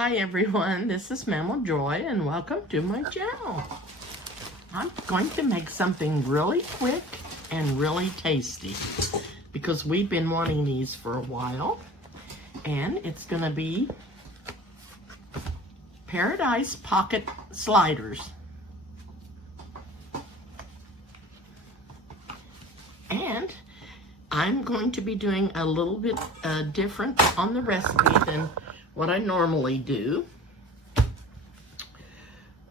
Hi everyone, this is Mammal Joy and welcome to my channel. I'm going to make something really quick and really tasty because we've been wanting these for a while, and it's going to be Paradise Pocket Sliders. And I'm going to be doing a little bit different on the recipe than what I normally do.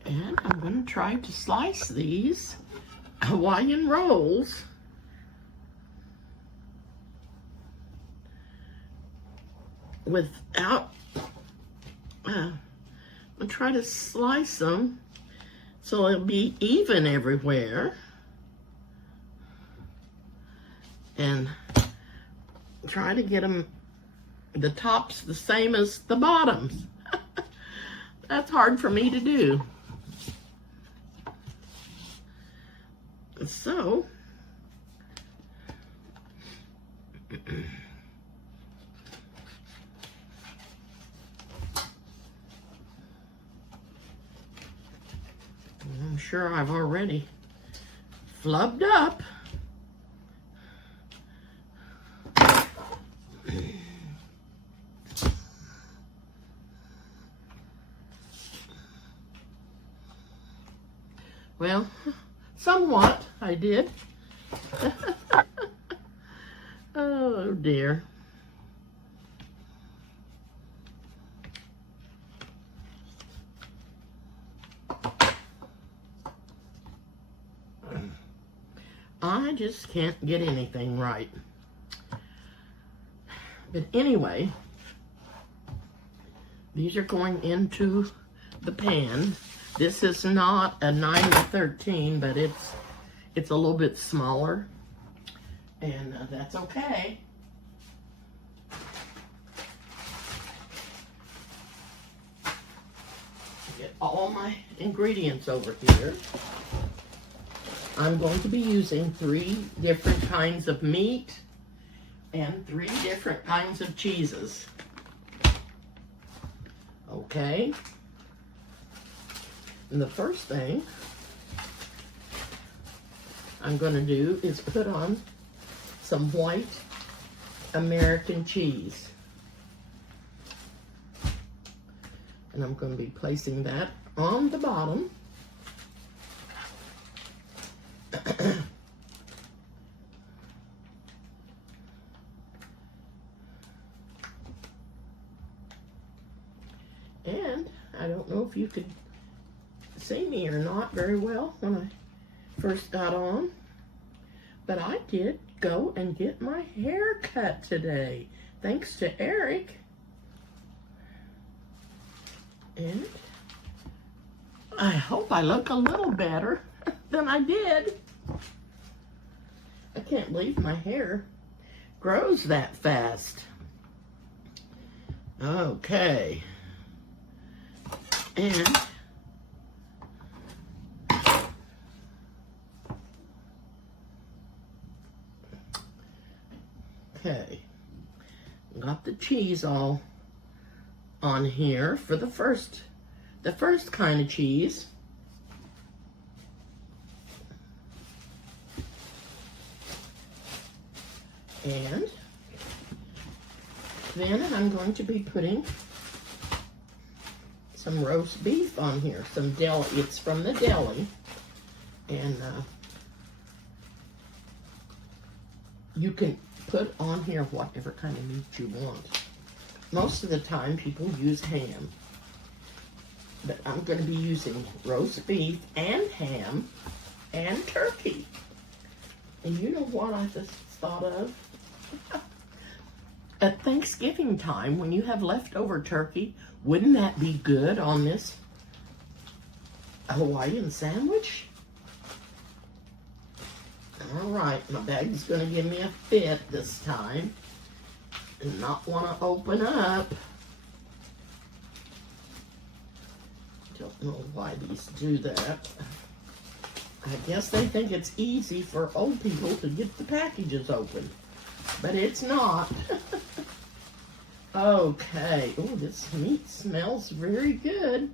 And I'm going to try to slice these Hawaiian rolls without, I'll try to slice them so it'll be even everywhere. And try to get them, the tops the same as the bottoms. That's hard for me to do. So, I'm sure I've already flubbed up. Well, somewhat I did. Oh dear. I just can't get anything right. But anyway, these are going into the pan. This is not a 9-13, but it's a little bit smaller, and that's okay. Get all my ingredients over here. I'm going to be using 3 different kinds of meat and 3 different kinds of cheeses. Okay. And the first thing I'm going to do is put on some white American cheese. And I'm going to be placing that on the bottom. And I don't know if you could see me or not very well when I first got on, but I did go and get my hair cut today, thanks to Eric. And I hope I look a little better than I did. I can't believe my hair grows that fast. Okay. And okay, got the cheese all on here for the first kind of cheese. And then I'm going to be putting some roast beef on here, some deli. It's from the deli, and you can put on here whatever kind of meat you want. Most of the time people use ham, but I'm going to be using roast beef and ham and turkey. And you know what I just thought of? At Thanksgiving time, when you have leftover turkey, wouldn't that be good on this Hawaiian sandwich? All right, my bag's going to give me a fit this time and not want to open up. Don't know why these do that. I guess they think it's easy for old people to get the packages open, but it's not. Okay. Oh, this meat smells very good.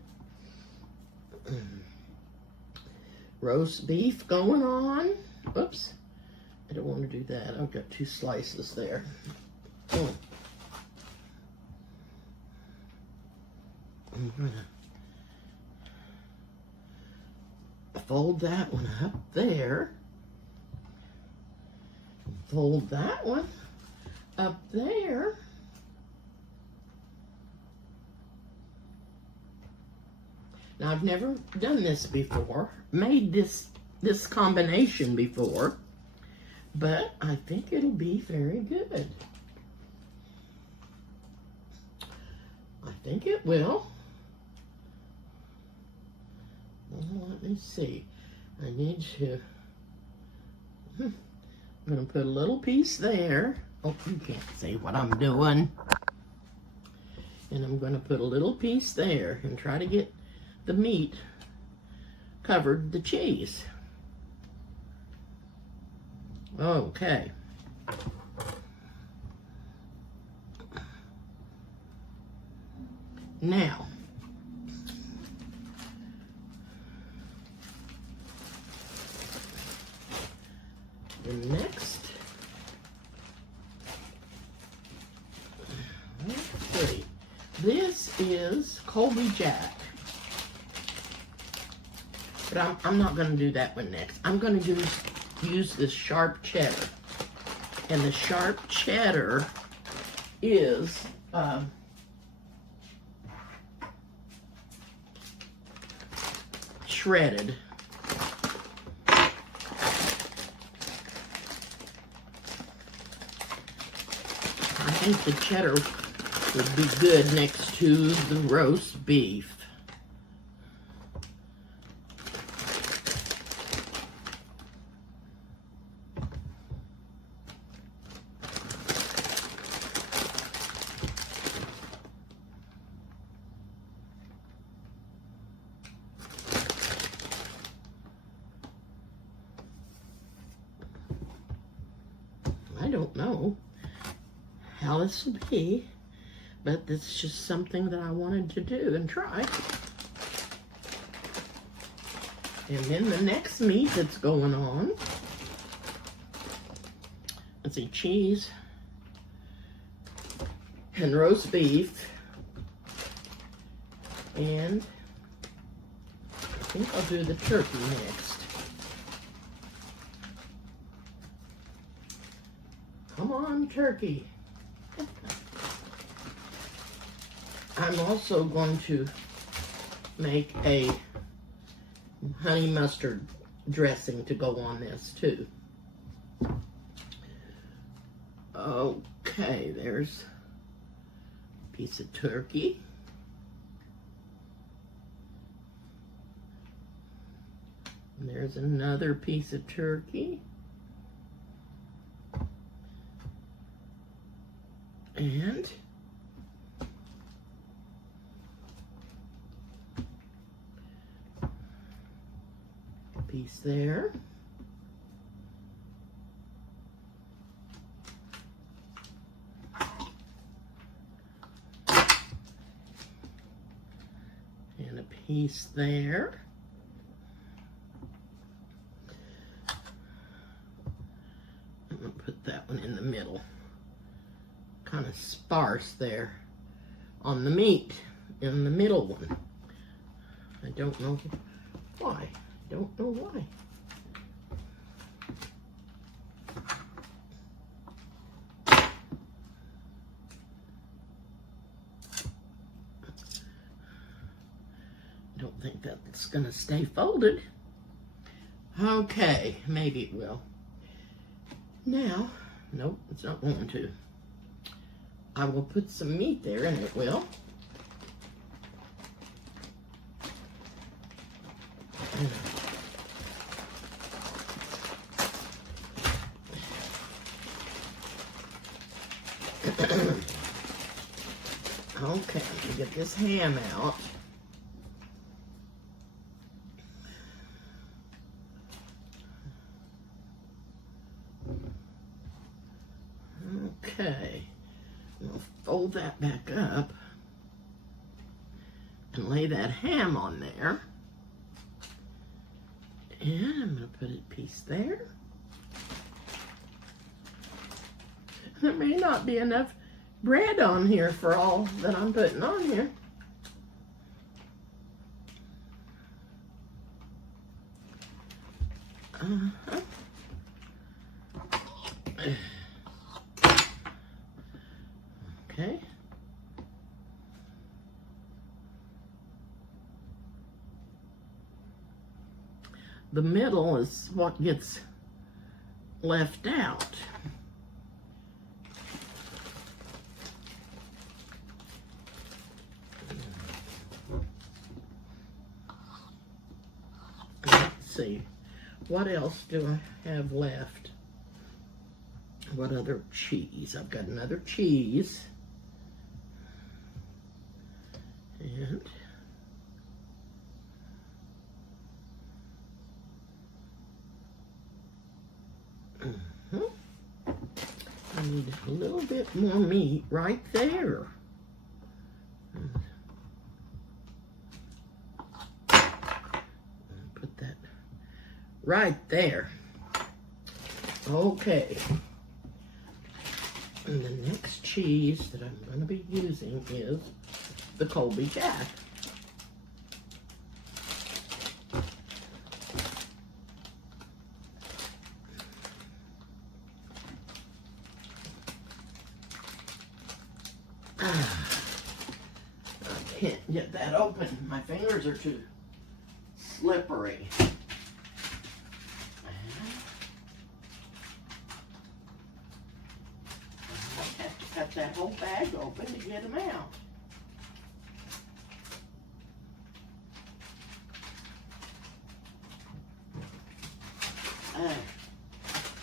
Roast beef going on. Oops. I don't want to do that. I've got 2 slices there. I'm going to fold that one up there. Fold that one up there. Now, I've never done this before, made this combination before, but I think it'll be very good. I think it will. Well, let me see. I need to, I'm going to put a little piece there. Oh, you can't see what I'm doing. And I'm going to put a little piece there and try to get the meat covered the cheese. Okay. Now, the next, let's see, this is Colby Jack. But I'm not going to do that one next. I'm going to use this sharp cheddar. And the sharp cheddar is shredded. I think the cheddar would be good next to the roast beef. I don't know how this will be, but it's just something that I wanted to do and try. And then the next meat that's going on, let's see, cheese and roast beef, and I think I'll do the turkey next. Come on, turkey. I'm also going to make a honey mustard dressing to go on this too. Okay, there's a piece of turkey. And there's another piece of turkey. And a piece there. And a piece there. I'm going to put that one in the middle. Kind of sparse there on the meat in the middle one. I don't know why. Don't know why. Don't think that's gonna stay folded. Okay, maybe it will. Now, nope, it's not going to. I will put some meat there and it will. Okay, let me get this ham out. Okay. I'll fold that back up and lay that ham on there. And I'm going to put a piece there. There may not be enough bread on here for all that I'm putting on here. Okay. The middle is what gets left out. Let's see. What else do I have left? What other cheese? I've got another cheese. And I need a little bit more meat right there. Put that right there. Okay. And the next cheese that I'm going to be using is the Colby Jack. I can't get that open. My fingers are too slippery. I have to cut that whole bag open to get them out.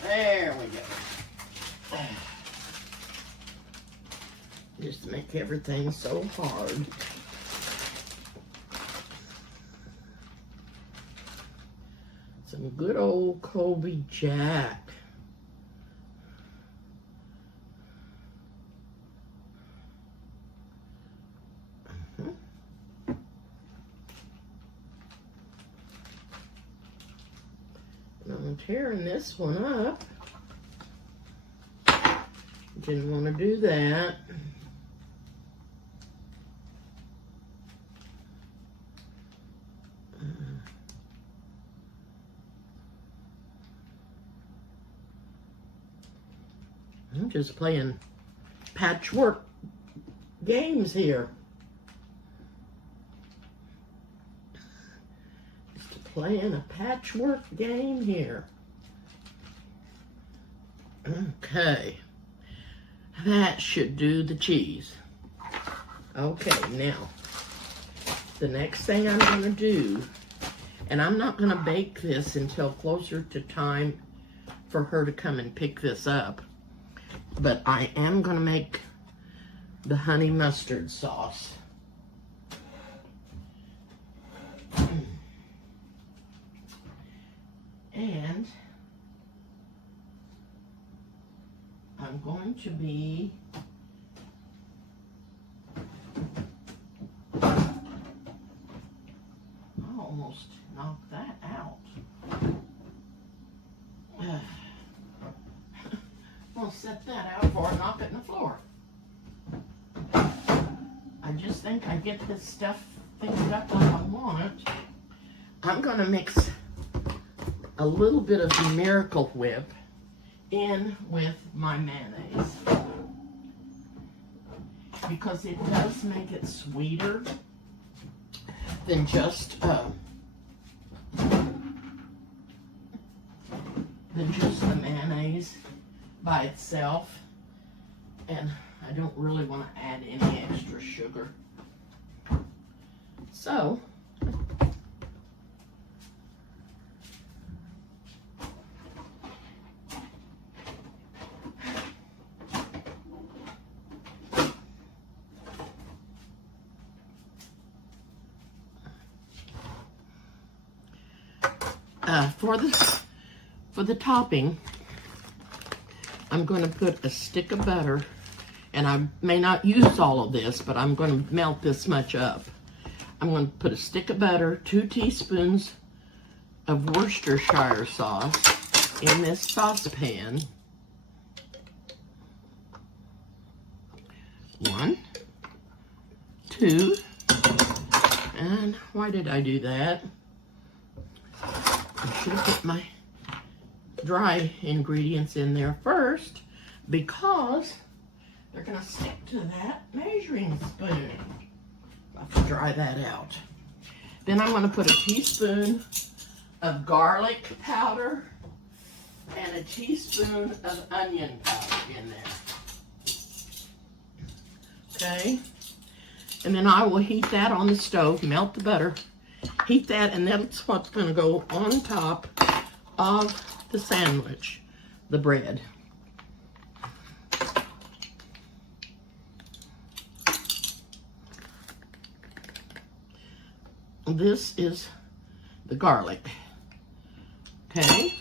There we go. Just make everything so hard. Some good old Colby Jack. And I'm tearing this one up. Didn't want to do that. I'm just playing patchwork games here. Just playing a patchwork game here. Okay. That should do the cheese. Okay, now, the next thing I'm going to do, and I'm not going to bake this until closer to time for her to come and pick this up, but I am going to make the honey mustard sauce. And I'm going to be I almost knocked that out. I'll set that out before I knock it in the floor. I just think I get this stuff figured up like I want it. I'm going to mix a little bit of the Miracle Whip in with my mayonnaise because it does make it sweeter than just the mayonnaise by itself, and I don't really want to add any extra sugar. So for the topping, I'm going to put a stick of butter And I may not use all of this, but I'm going to melt this much up. I'm going to put a stick of butter, 2 teaspoons of Worcestershire sauce in this saucepan. 1, 2, and why did I do that? I should have put my dry ingredients in there first because they're going to stick to that measuring spoon. I have to dry that out. Then I'm going to put a teaspoon of garlic powder and a teaspoon of onion powder in there. Okay? And then I will heat that on the stove, melt the butter, heat that, and that's what's going to go on top of the sandwich, the bread. This is the garlic. Okay?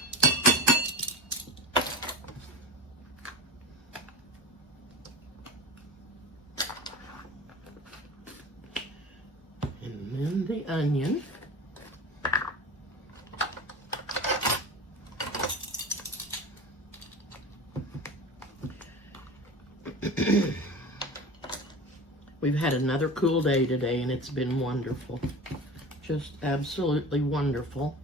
And then the onion. We've had another cool day today, and it's been wonderful. Just absolutely wonderful.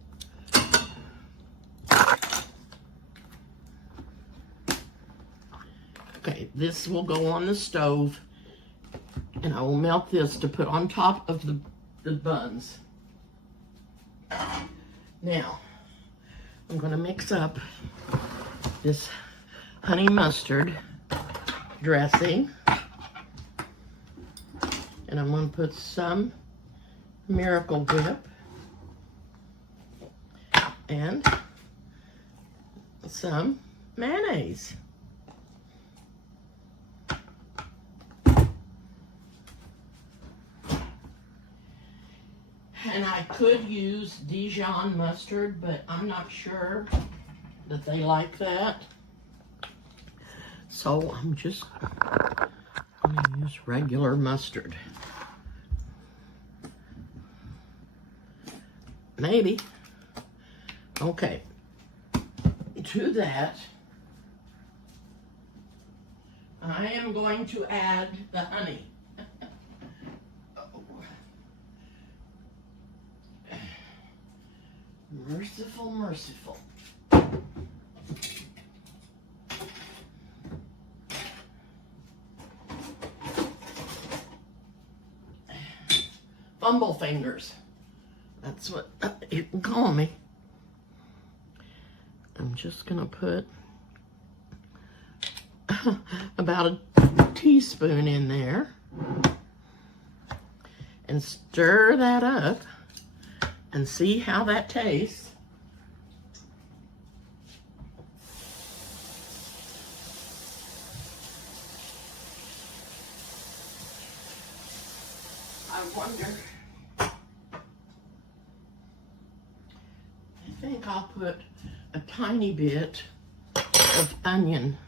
Okay, this will go on the stove, and I will melt this to put on top of the buns. Now, I'm going to mix up this honey mustard dressing, and I'm going to put some Miracle Whip and some mayonnaise. And I could use Dijon mustard, but I'm not sure that they like that. So I'm just going to use regular mustard. Maybe. Okay. To that, I am going to add the honey. Merciful, merciful. Fumble fingers. That's what you can call me. I'm just going to put about a teaspoon in there and stir that up and see how that tastes. I wonder, I think I'll put a tiny bit of onion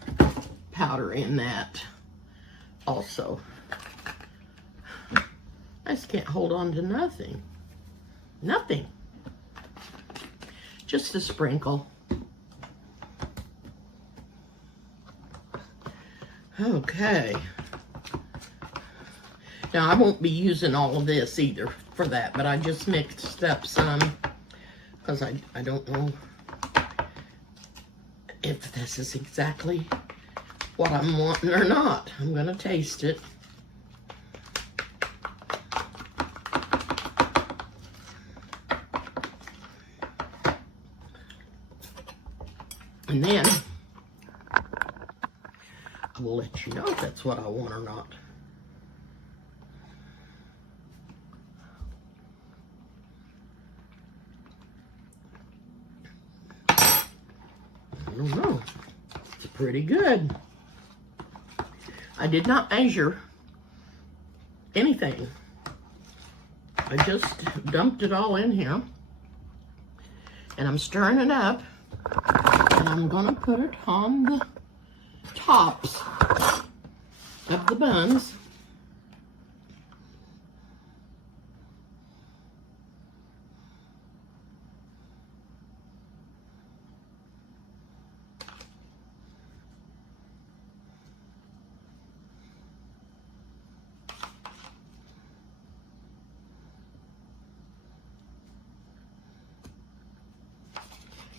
powder in that also. I just can't hold on to nothing. Nothing. Just a sprinkle. Okay. Now, I won't be using all of this either for that, but I just mixed up some because I don't know if this is exactly what I'm wanting or not. I'm going to taste it. And then I will let you know if that's what I want or not. I don't know. It's pretty good. I did not measure anything. I just dumped it all in here. And I'm stirring it up. And I'm going to put it on the tops of the buns.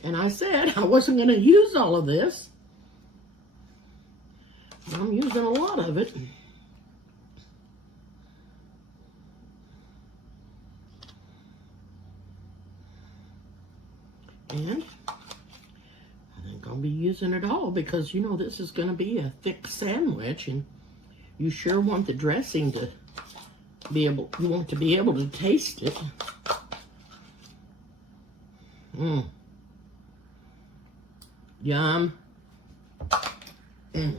And I said I wasn't going to use all of this. I'm using a lot of it. And I think I'll be using it all because, you know, this is going to be a thick sandwich, and you sure want the dressing to be able, you want to be able to taste it. Mmm. Yum. Mm.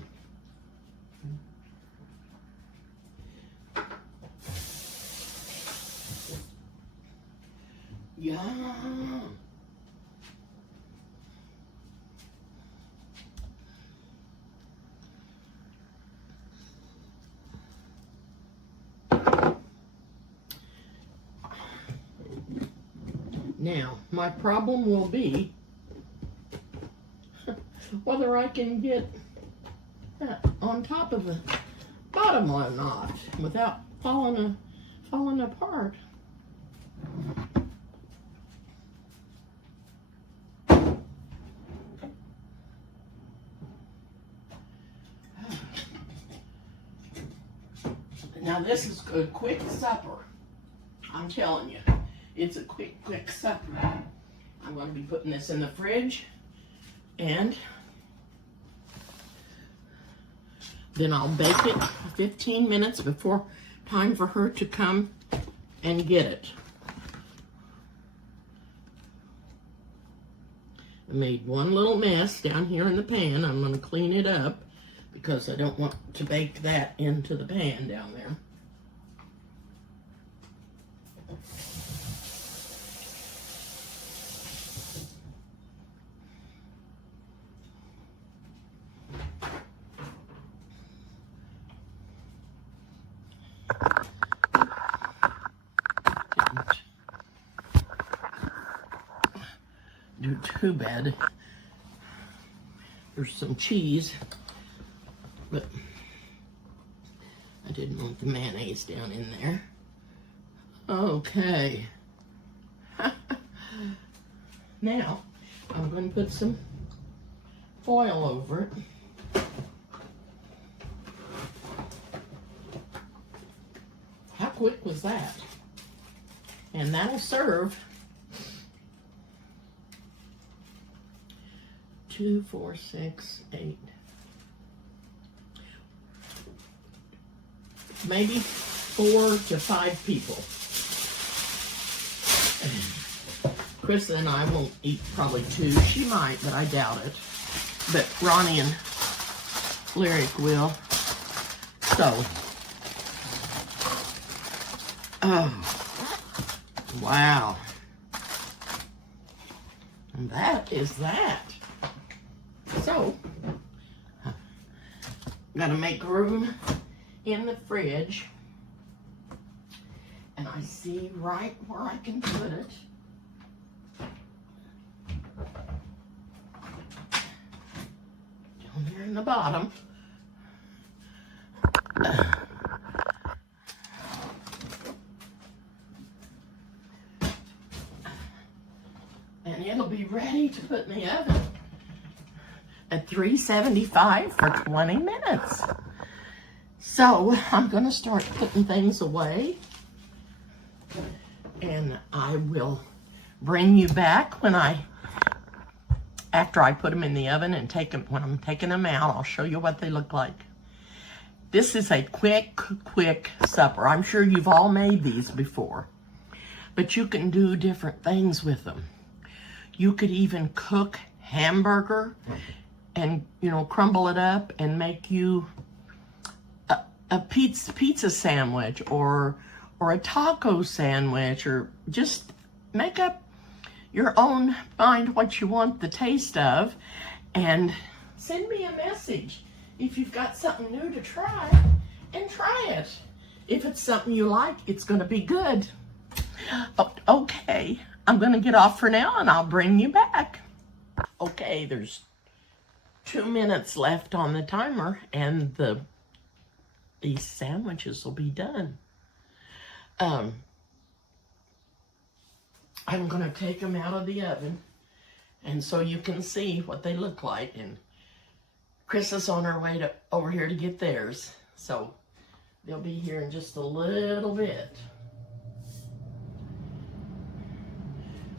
Yum. Now, my problem will be whether I can get that on top of the bottom or not without falling apart. Now this is a quick supper. I'm telling you, it's a quick supper. I'm going to be putting this in the fridge, and then I'll bake it 15 minutes before time for her to come and get it. I made one little mess down here in the pan. I'm going to clean it up because I don't want to bake that into the pan down there. Do too bad. There's some cheese, but I didn't want the mayonnaise down in there. Okay. Now, I'm going to put some foil over it. How quick was that? And that'll serve 2, 4, 6, 8. Maybe 4 to 5 people. Krista and I won't eat probably 2. She might, but I doubt it. But Ronnie and Lyric will. So, oh, wow. And that is that. So, gotta make room in the fridge, and I see right where I can put it. Down here in the bottom. And it'll be ready to put in the oven at 375 for 20 minutes. So I'm going to start putting things away, and I will bring you back after I put them in the oven and when I'm taking them out. I'll show you what they look like. This is a quick supper. I'm sure you've all made these before, but you can do different things with them. You could even cook hamburger and, you know, crumble it up and make you a pizza sandwich or a taco sandwich, or just make up your own, find what you want the taste of, and send me a message if you've got something new to try, and try it. If it's something you like, it's going to be good. Oh, okay, I'm going to get off for now, and I'll bring you back. Okay, there's 2 minutes left on the timer, and these sandwiches will be done. I'm going to take them out of the oven, and so you can see what they look like. And Chris is on her way over here to get theirs, so they'll be here in just a little bit.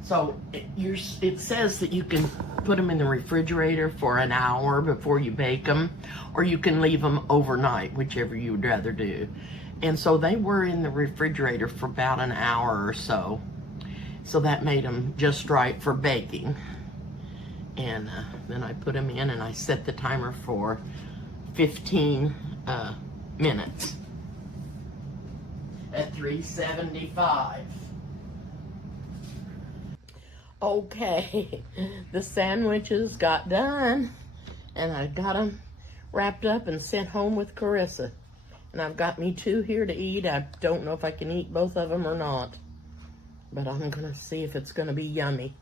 So it says that you can put them in the refrigerator for an hour before you bake them, or you can leave them overnight, whichever you would rather do. And so they were in the refrigerator for about an hour or so. So that made them just right for baking. And then I put them in, and I set the timer for 15 minutes at 375. Okay, the sandwiches got done, and I got them wrapped up and sent home with Carissa. And I've got me 2 here to eat. I don't know if I can eat both of them or not, but I'm going to see if it's going to be yummy.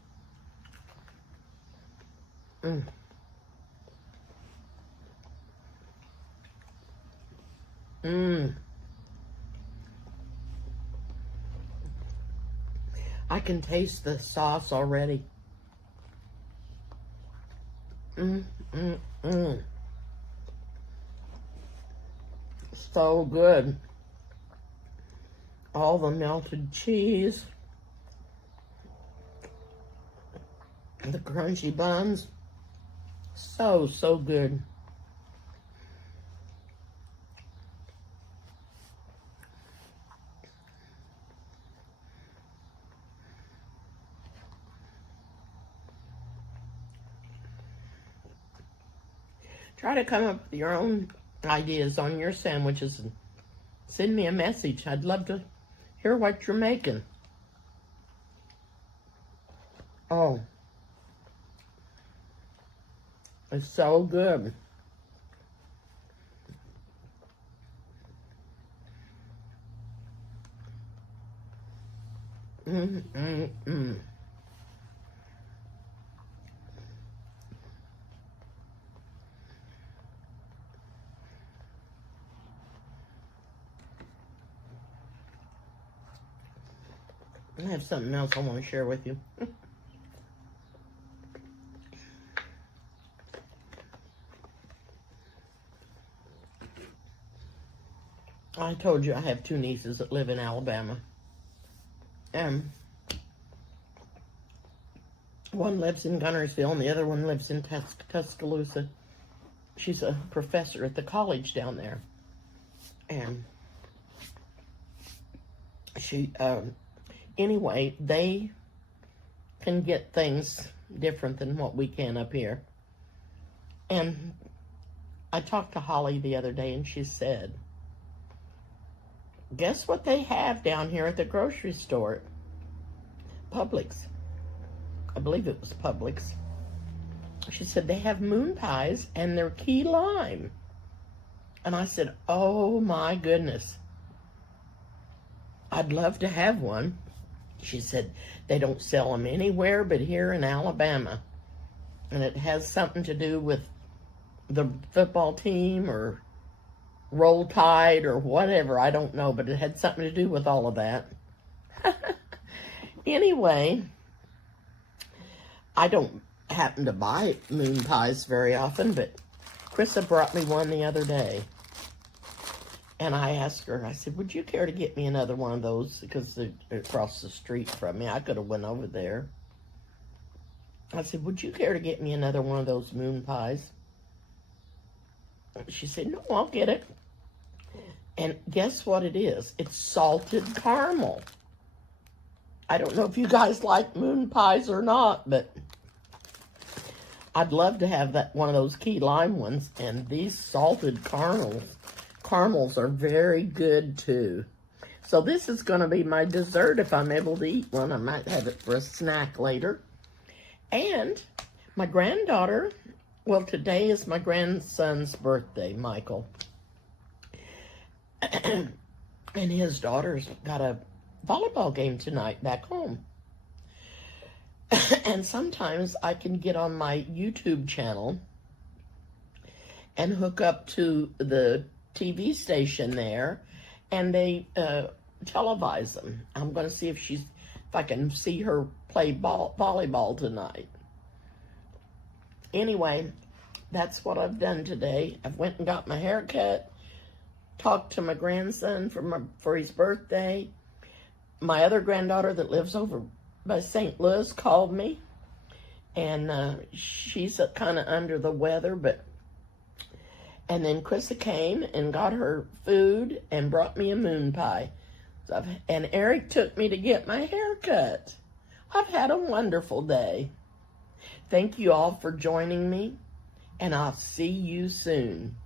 I can taste the sauce already. So good. All the melted cheese, the crunchy buns, so good. Try to come up with your own ideas on your sandwiches and send me a message. I'd love to hear what you're making. Oh, it's so good. I have something else I want to share with you. I told you I have 2 nieces that live in Alabama. And one lives in Gunnersville and the other one lives in Tuscaloosa. She's a professor at the college down there. And she, anyway, they can get things different than what we can up here. And I talked to Holly the other day, and she said, guess what they have down here at the grocery store? Publix. I believe it was Publix. She said they have moon pies and they're key lime. And I said, oh my goodness, I'd love to have one. She said they don't sell them anywhere but here in Alabama. And it has something to do with the football team or Roll Tide or whatever. I don't know, but it had something to do with all of that. Anyway, I don't happen to buy moon pies very often, but Krista brought me one the other day. And I asked her, I said, would you care to get me another one of those? Because they're across the street from me. I could have went over there. I said, would you care to get me another one of those moon pies? She said, no, I'll get it. And guess what it is? It's salted caramel. I don't know if you guys like moon pies or not, but I'd love to have that one of those key lime ones. And these salted caramels are very good too. So this is going to be my dessert if I'm able to eat one. I might have it for a snack later. And my granddaughter Well, today is my grandson's birthday, Michael. And his daughter's got a volleyball game tonight back home. And sometimes I can get on my YouTube channel and hook up to the TV station there, and they televise them. I'm going to see if I can see her play volleyball tonight. Anyway, that's what I've done today. I've went and got my hair cut, talked to my grandson for his birthday. My other granddaughter that lives over by St. Louis called me, and she's kind of under the weather, and then Krista came and got her food and brought me a moon pie. And Eric took me to get my hair cut. I've had a wonderful day. Thank you all for joining me, and I'll see you soon.